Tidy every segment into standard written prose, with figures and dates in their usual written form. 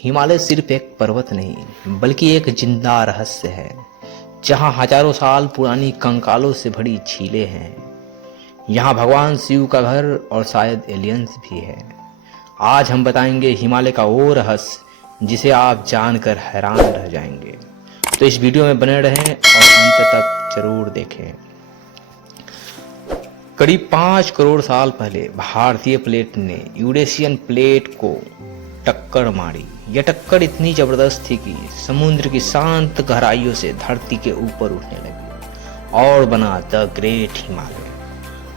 हिमालय सिर्फ एक पर्वत नहीं बल्कि एक जिंदा रहस्य है, जहां हजारों साल पुरानी कंकालों से भरी झीलें हैं। यहाँ भगवान शिव का घर और शायद एलियंस भी है। आज हम बताएंगे हिमालय का वो रहस्य जिसे आप जानकर हैरान रह जाएंगे। तो इस वीडियो में बने रहें और अंत तक जरूर देखें। करीब 5 करोड़ साल पहले भारतीय प्लेट ने यूरेशियन प्लेट को टक्कर मारी। यह टक्कर इतनी जबरदस्त थी कि समुद्र की शांत गहराइयों से धरती के ऊपर उठने लगी और बना द ग्रेट हिमालय।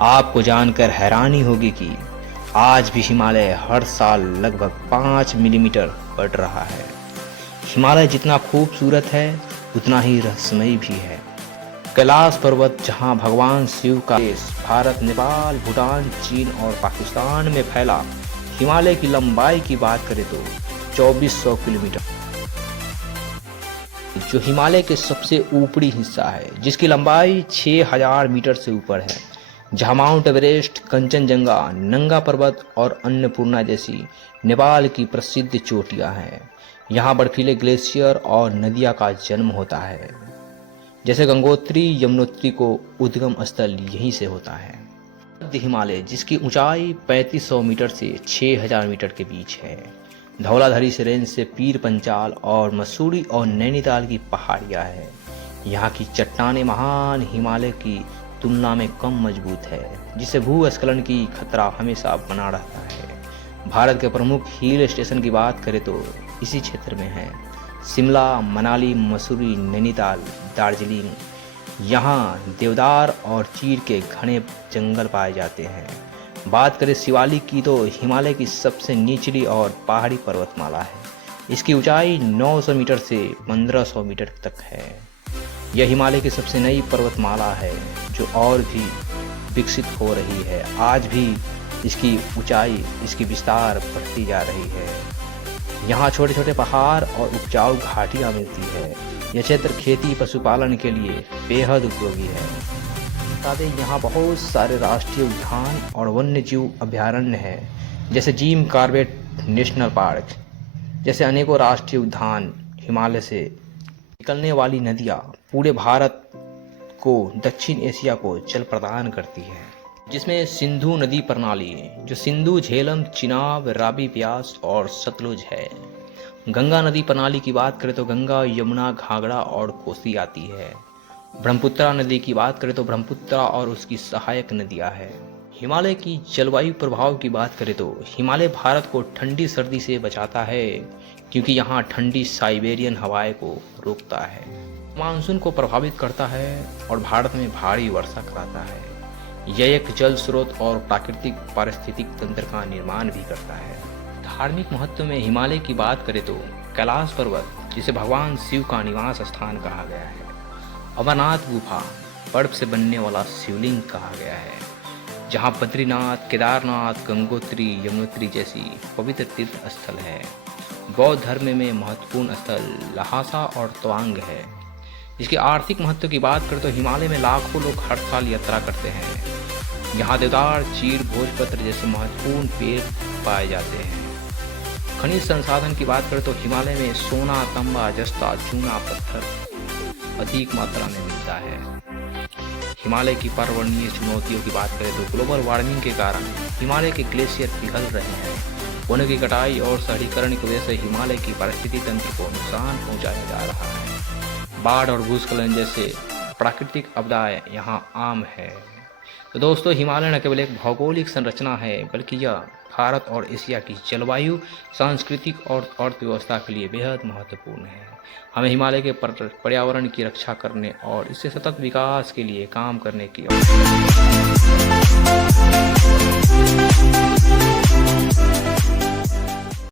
आपको जानकर हैरानी होगी कि आज भी हिमालय हर साल लगभग 5 मिलीमीटर बढ़ रहा है। हिमालय जितना खूबसूरत है उतना ही रहस्यमयी भी है। कैलाश पर्वत, जहां भगवान शिव का देश भारत, नेपाल, भूटान, चीन और पाकिस्तान में फैला, हिमालय की लंबाई की बात करें तो 2400 किलोमीटर, जो हिमालय के सबसे ऊपरी हिस्सा है, जिसकी लंबाई 6000 मीटर से ऊपर है, जहां माउंट एवरेस्ट, कंचनजंगा, नंगा पर्वत और अन्नपूर्णा जैसी नेपाल की प्रसिद्ध चोटियां हैं। यहाँ बर्फीले ग्लेशियर और नदियां का जन्म होता है, जैसे गंगोत्री, यमुनोत्री को उद्गम स्थल यहीं से होता है। मध्य हिमालय, जिसकी ऊंचाई 3500 मीटर से 6000 मीटर के बीच है। धौलाधारी से रेंज से पीर पंचाल और मसूरी और नैनीताल की पहाड़ियां है। यहाँ की चट्टानें महान हिमालय की तुलना में कम मजबूत है, जिससे भूस्खलन की खतरा हमेशा बना रहता है। भारत के प्रमुख हिल स्टेशन की बात करें तो इसी क्षेत्र में है। शिमला, मनाली, मसूरी, नैनीताल, दार्जिलिंग। यहाँ देवदार और चीड़ के घने जंगल पाए जाते हैं। बात करें शिवालिक की तो हिमालय की सबसे निचली और पहाड़ी पर्वतमाला है। इसकी ऊंचाई 900 मीटर से 1500 मीटर तक है। यह हिमालय की सबसे नई पर्वतमाला है, जो और भी विकसित हो रही है। आज भी इसकी ऊंचाई, इसकी विस्तार बढ़ती जा रही है। यहाँ छोटे छोटे पहाड़ और उपजाऊ घाटियाँ मिलती है। यह क्षेत्र खेती पशुपालन के लिए बेहद उपयोगी है। बता दें, यहाँ बहुत सारे राष्ट्रीय उद्यान और वन्य जीव अभयारण्य हैं, जैसे जिम कॉर्बेट नेशनल पार्क जैसे अनेकों राष्ट्रीय उद्यान। हिमालय से निकलने वाली नदियाँ पूरे भारत को, दक्षिण एशिया को जल प्रदान करती है, जिसमें सिंधु नदी प्रणाली, जो सिंधु, झेलम, चिनाब, रावी, ब्यास और सतलुज है। गंगा नदी प्रणाली की बात करें तो गंगा, यमुना, घाघरा और कोसी आती है। ब्रह्मपुत्रा नदी की बात करें तो ब्रह्मपुत्रा और उसकी सहायक नदियां हैं। हिमालय की जलवायु प्रभाव की बात करें तो हिमालय भारत को ठंडी सर्दी से बचाता है, क्योंकि यहाँ ठंडी साइबेरियन हवाएं को रोकता है, मानसून को प्रभावित करता है और भारत में भारी वर्षा कराता है। यह एक जल स्रोत और प्राकृतिक पारिस्थितिक तंत्र का निर्माण भी करता है। धार्मिक महत्व में हिमालय की बात करें तो कैलाश पर्वत, जिसे भगवान शिव का निवास स्थान कहा गया है। अमरनाथ गुफा, बर्फ से बनने वाला शिवलिंग कहा गया है, जहां बद्रीनाथ, केदारनाथ, गंगोत्री, यमुनोत्री जैसी पवित्र तीर्थ स्थल है। बौद्ध धर्म में महत्वपूर्ण स्थल लहासा और तवांग है। इसके आर्थिक महत्व की बात करें तो हिमालय में लाखों लोग हर साल यात्रा करते हैं। यहाँ देवदार, चीड़, भोजपत्र जैसे महत्वपूर्ण पेड़ पाए जाते हैं। खनिज संसाधन की बात करें तो हिमालय में सोना, तांबा, जस्ता, चूना पत्थर अधिक मात्रा में मिलता है। हिमालय की पर्यावरणीय चुनौतियों की बात करें तो ग्लोबल वार्मिंग के कारण हिमालय के ग्लेशियर पिघल रहे हैं। वनों की कटाई और शहरीकरण की वजह से हिमालय की पारिस्थितिक तंत्र को नुकसान पहुंचाया जा रहा है। बाढ़ और भूस्खलन जैसे प्राकृतिक आपदाएं यहाँ आम है। तो दोस्तों, हिमालय न केवल एक भौगोलिक संरचना है, बल्कि यह भारत और एशिया की जलवायु, सांस्कृतिक और अर्थव्यवस्था के लिए बेहद महत्वपूर्ण है। हमें हिमालय के पर्यावरण की रक्षा करने और इससे सतत विकास के लिए काम करने की आवश्यकता है।